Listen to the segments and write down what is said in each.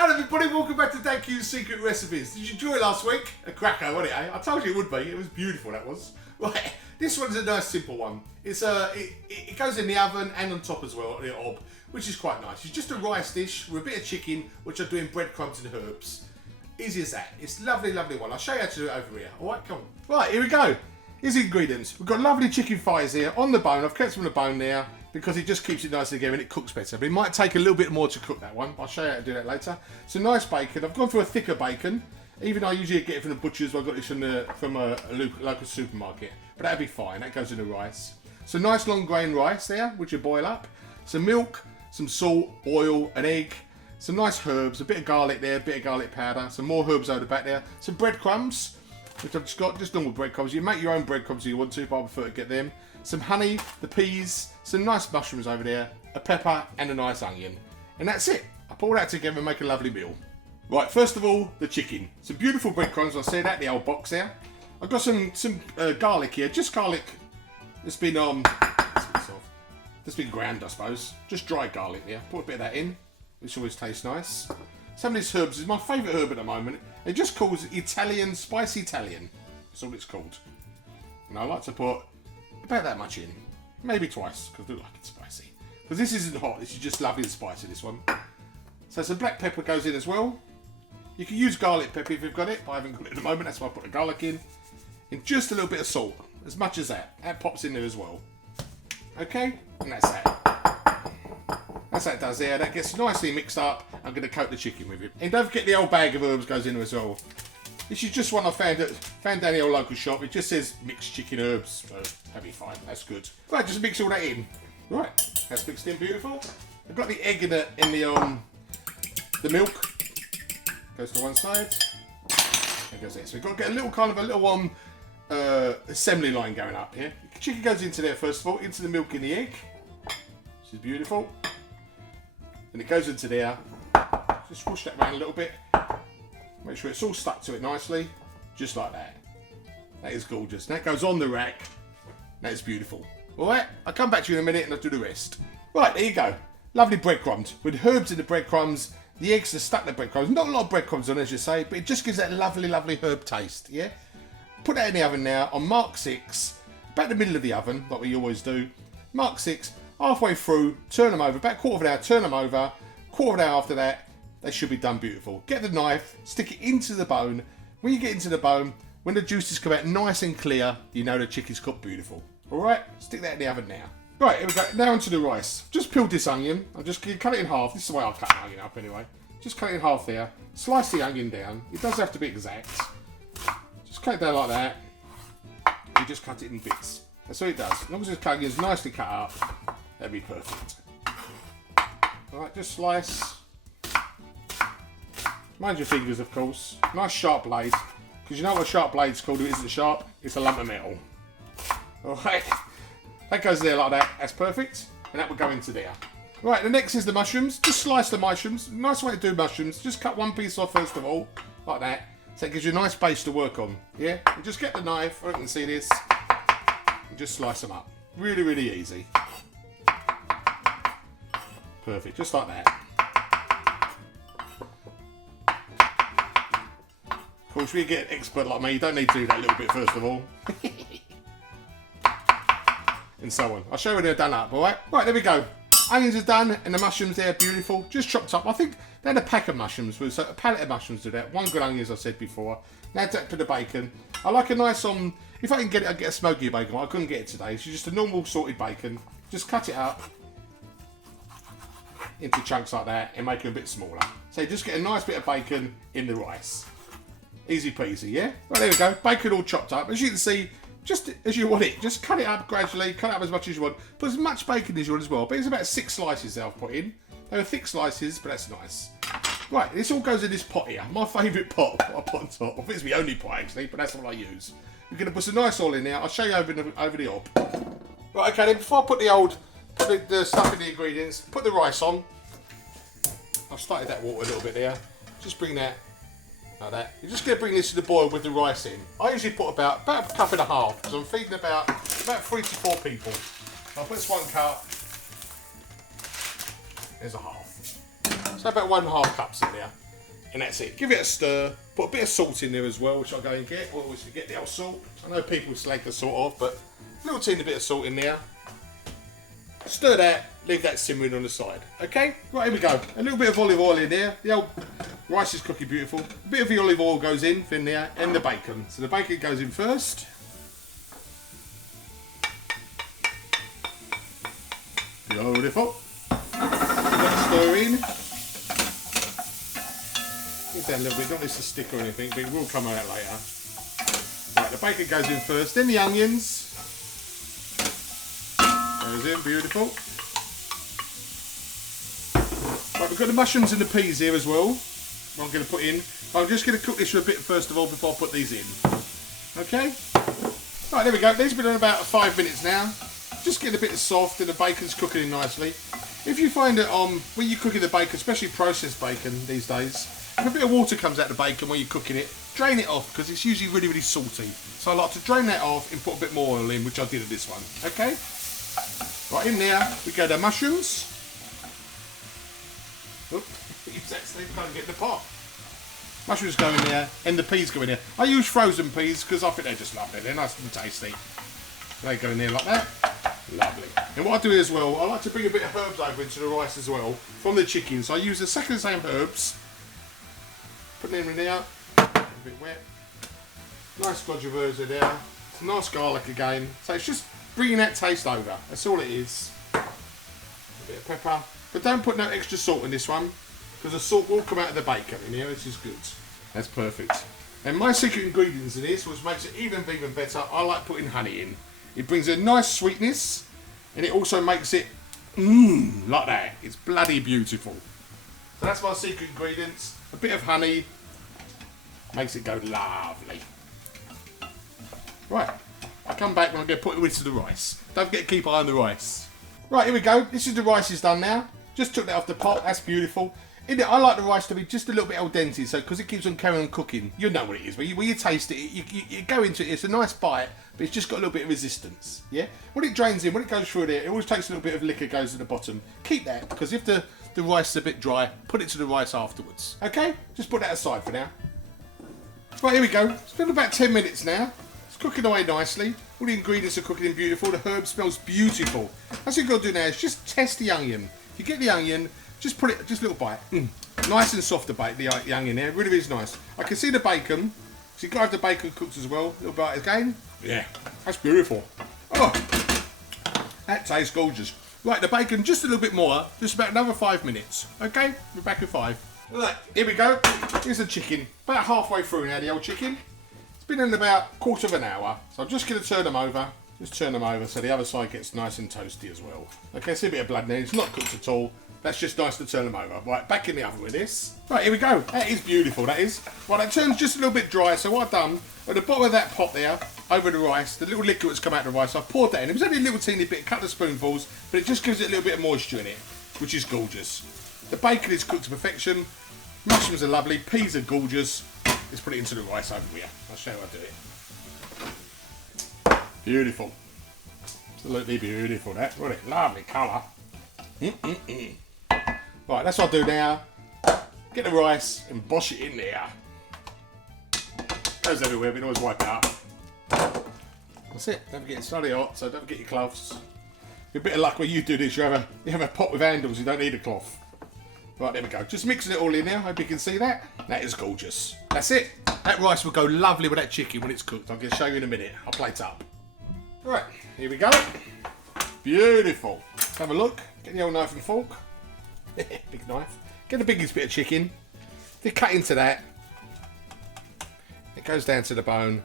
Hello everybody, welcome back to Dad3's Secret Recipes. Did you enjoy last week? A cracker, wasn't it, eh? I told you it would be. It was beautiful, that was. Right, this one's a nice simple one. It's it goes in the oven and on top as well, on the hob, which is quite nice. It's just a rice dish with a bit of chicken, which I do in breadcrumbs and herbs. Easy as that. It's a lovely, lovely one. I'll show you how to do it over here. Alright, come on. Right, here we go. Here's the ingredients. We've got lovely chicken thighs here on the bone. I've kept some on the bone there because it just keeps it nice together and it cooks better. But it might take a little bit more to cook that one. I'll show you how to do that later. So nice bacon. I've gone for a thicker bacon. Even though I usually get it from the butcher's, I got this from a local supermarket. But that'll be fine. That goes in the rice. So nice long grain rice there, which you boil up. Some milk, some salt, oil, an egg. Some nice herbs, a bit of garlic there, a bit of garlic powder. Some more herbs over the back there. Some breadcrumbs, which I've just got, just normal breadcrumbs. You make your own breadcrumbs if you want to, but I prefer to get them. Some honey, the peas, some nice mushrooms over there, a pepper and a nice onion. And that's it. I pour that together and make a lovely meal. Right, first of all, the chicken. Some beautiful breadcrumbs, I said that, the old box there. I've got some garlic here, just garlic that's been, that's been ground, I suppose. Just dry garlic there. Put a bit of that in, which always tastes nice. Some of these herbs is my favourite herb at the moment. It just calls Italian, spicy Italian. That's all it's called. And I like to put about that much in. Maybe twice, because I do like it spicy. Because this isn't hot, this is just lovely and spicy, this one. So some black pepper goes in as well. You can use garlic pepper if you've got it, but I haven't got it at the moment, that's why I put the garlic in. And just a little bit of salt, as much as that. That pops in there as well. Okay, and that's that. That's that does there. That gets nicely mixed up. I'm going to coat the chicken with it. And don't forget the old bag of herbs goes in there as well. This is just one I found down the old local shop. It just says mixed chicken herbs, so that'll be fine. That's good. Right, just mix all that in. Right, that's mixed in beautiful. I've got the egg in the milk. Goes to one side. There goes it. So we've got to get a little assembly line going up here. The chicken goes into there first of all, into the milk and the egg. This is beautiful. And it goes into there. Just swoosh that around a little bit. Make sure it's all stuck to it nicely. Just like that. That is gorgeous. That goes on the rack. That is beautiful. Alright, I'll come back to you in a minute and I'll do the rest. Right, there you go. Lovely breadcrumbs. With herbs in the breadcrumbs. The eggs are stuck in the breadcrumbs. Not a lot of breadcrumbs on, as you say, but it just gives that lovely, lovely herb taste, yeah? Put that in the oven now on Mark 6. About the middle of the oven, like we always do. Mark 6. Halfway through, turn them over. About quarter of an hour, turn them over. Quarter of an hour after that, they should be done beautiful. Get the knife, stick it into the bone. When you get into the bone, when the juices come out nice and clear, you know the chicken's cooked beautiful. Alright, stick that in the oven now. Right, here we go. Now onto the rice. Just peeled this onion. I'm just going to cut it in half. This is the way I cut an onion up anyway. Just cut it in half there. Slice the onion down. It does have to be exact. Just cut it down like that. You just cut it in bits. That's all it does. As long as the onion's nicely cut up, that'd be perfect. Alright, just slice. Mind your fingers, of course. Nice sharp blade. Because you know what a sharp blade's called if it isn't sharp? It's a lump of metal. Alright. That goes there like that. That's perfect. And that will go into there. Right, the next is the mushrooms. Just slice the mushrooms. Nice way to do mushrooms. Just cut one piece off first of all. Like that. So it gives you a nice base to work on. Yeah? And just get the knife. I can see this. And just slice them up. Really, really easy. Perfect. Just like that. Of course, when you get an expert like me, you don't need to do that little bit first of all. And so on. I'll show you when they're done up, alright? Right, there we go. Onions are done and the mushrooms there, beautiful. Just chopped up. I think they had a pack of mushrooms, so a pallet of mushrooms to that. 1 good onion, as I said before. Now to the bacon. I like a nice, if I can get it, I'll get a smoky bacon. I couldn't get it today. It's just a normal salted bacon. Just cut it up into chunks like that and make it a bit smaller. So you just get a nice bit of bacon in the rice. Easy peasy, yeah? Right, there we go. Bacon all chopped up. As you can see, just as you want it. Just cut it up gradually. Cut it up as much as you want. Put as much bacon as you want as well. But it's about 6 slices that I've put in. They were thick slices, but that's nice. Right, this all goes in this pot here. My favourite pot I put on top. I think it's my only pot actually, but that's what I use. We're going to put some nice oil in there. I'll show you over the hob. Right, okay then, before I put the stuff in the ingredients, put the rice on. I've started that water a little bit there. Just bring that like that. You're just going to bring this to the boil with the rice in. I usually put about a cup and a half because I'm feeding about 3 to 4 people. So I'll put this 1 cup. There's a half. So about 1.5 cups in there. And that's it. Give it a stir. Put a bit of salt in there as well, which I'll go and get. Always forget the old salt. I know people slag the salt off, but a little teeny bit of salt in there. Stir that. Leave that simmering on the side. Okay? Right, here we go. A little bit of olive oil in there. The old rice is cooking beautiful. A bit of the olive oil goes in there, and the bacon. So the bacon goes in first. Beautiful. Stir in. Get that a little bit. Don't need to stick or anything, but it will come out later. Right, the bacon goes in first. Then the onions. Goes in. Beautiful. Right, we've got the mushrooms and the peas here as well. I'm going to put in. I'm just going to cook this for a bit first of all before I put these in. Okay? Right, there we go. These have been on about 5 minutes now. Just get a bit soft and the bacon's cooking in nicely. If you find that when you're cooking the bacon, especially processed bacon these days, if a bit of water comes out of the bacon when you're cooking it, drain it off because it's usually really, really salty. So I like to drain that off and put a bit more oil in, which I did with this one. Okay? Right, in there we go the mushrooms. Use that so you can't get in the pot. Mushrooms go in there and the peas go in there. I use frozen peas because I think they're just lovely. They're nice and tasty. They go in there like that. Lovely. And what I do as well, I like to bring a bit of herbs over into the rice as well from the chicken. So I use exactly the same herbs. Put them in there. A bit wet. Nice squadge of herbs in there. Some nice garlic again. So it's just bringing that taste over. That's all it is. A bit of pepper. But don't put no extra salt in this one because the salt will come out of the bacon in here. This is good. That's perfect. And my secret ingredients in this, which makes it even better, I like putting honey in. It brings a nice sweetness and it also makes it like that. It's bloody beautiful. So that's my secret ingredients. A bit of honey makes it go lovely. Right, I'll come back when I'm going to put it into the rice. Don't forget to keep eye on the rice. Right, here we go. This is the rice is done now. Just took that off the pot. That's beautiful. In it, I like the rice to be just a little bit al dente, so because it keeps on carrying on cooking. You know what it is. When you taste it, you go into it. It's a nice bite, but it's just got a little bit of resistance. Yeah. When it drains in, when it goes through there, it always takes a little bit of liquor goes to the bottom. Keep that because if the rice is a bit dry, put it to the rice afterwards. Okay. Just put that aside for now. Right, here we go. It's been about 10 minutes now. It's cooking away nicely. All the ingredients are cooking in beautiful. The herb smells beautiful. That's what you've got to do now is just test the onion. If you get the onion, just put it, just a little bite. Nice and soft the onion there. Really, really nice. I can see the bacon. So you've got to have the bacon cooked as well. A little bite again. Yeah, that's beautiful. Oh, that tastes gorgeous. Right, the bacon just a little bit more. Just about another 5 minutes. Okay, we're back in 5. Right, here we go. Here's the chicken. About halfway through now, the old chicken. It's been in about a quarter of an hour. So I'm just going to turn them over. Just turn them over so the other side gets nice and toasty as well. Okay, see a bit of blood there. It's not cooked at all. That's just nice to turn them over. Right, back in the oven with this. Right, here we go. That is beautiful, that is. Right, that turns just a little bit dry. So what I've done, at the bottom of that pot there, over the rice, the little liquid that's come out of the rice, I've poured that in. It was only a little teeny bit, a couple of spoonfuls, but it just gives it a little bit of moisture in it, which is gorgeous. The bacon is cooked to perfection. Mushrooms are lovely. Peas are gorgeous. Let's put it into the rice over here. I'll show you how I do it. Beautiful. Absolutely beautiful, that. What a lovely colour. Right, that's what I do now. Get the rice and bosh it in there. Goes everywhere, but you always wipe it up. That's it. Don't forget it's slightly hot, so don't forget your gloves. With a bit of luck when you do this, you have a pot with handles, you don't need a cloth. Right, there we go. Just mixing it all in there. Hope you can see that. That is gorgeous. That's it. That rice will go lovely with that chicken when it's cooked. I'm going to show you in a minute. I'll plate up. Right, here we go. Beautiful. Let's have a look. Get the old knife and fork. Big knife. Get the biggest bit of chicken. They cut into that. It goes down to the bone.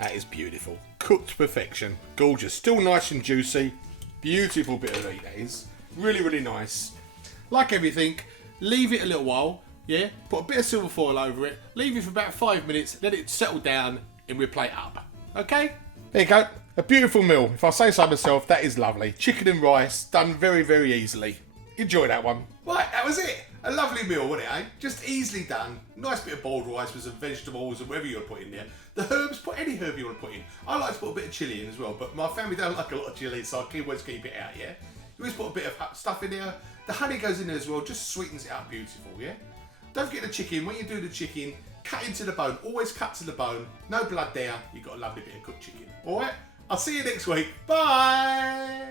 That is beautiful. Cooked to perfection. Gorgeous. Still nice and juicy. Beautiful bit of meat, that is. Really, really nice. Like everything, leave it a little while. Yeah. Put a bit of silver foil over it. Leave it for about 5 minutes. Let it settle down and we'll plate up. Okay? There you go. A beautiful meal. If I say so myself, that is lovely. Chicken and rice, done very, very easily. Enjoy that one. Right, that was it. A lovely meal, wasn't it, eh? Just easily done. Nice bit of boiled rice with some vegetables and whatever you want to put in there. The herbs, put any herb you want to put in. I like to put a bit of chilli in as well, but my family don't like a lot of chilli, so I always keep it out, yeah? You always put a bit of stuff in there. The honey goes in there as well, just sweetens it up beautiful, yeah? Don't forget the chicken. When you do the chicken, cut into the bone. Always cut to the bone. No blood there. You've got a lovely bit of cooked chicken. All right? I'll see you next week. Bye.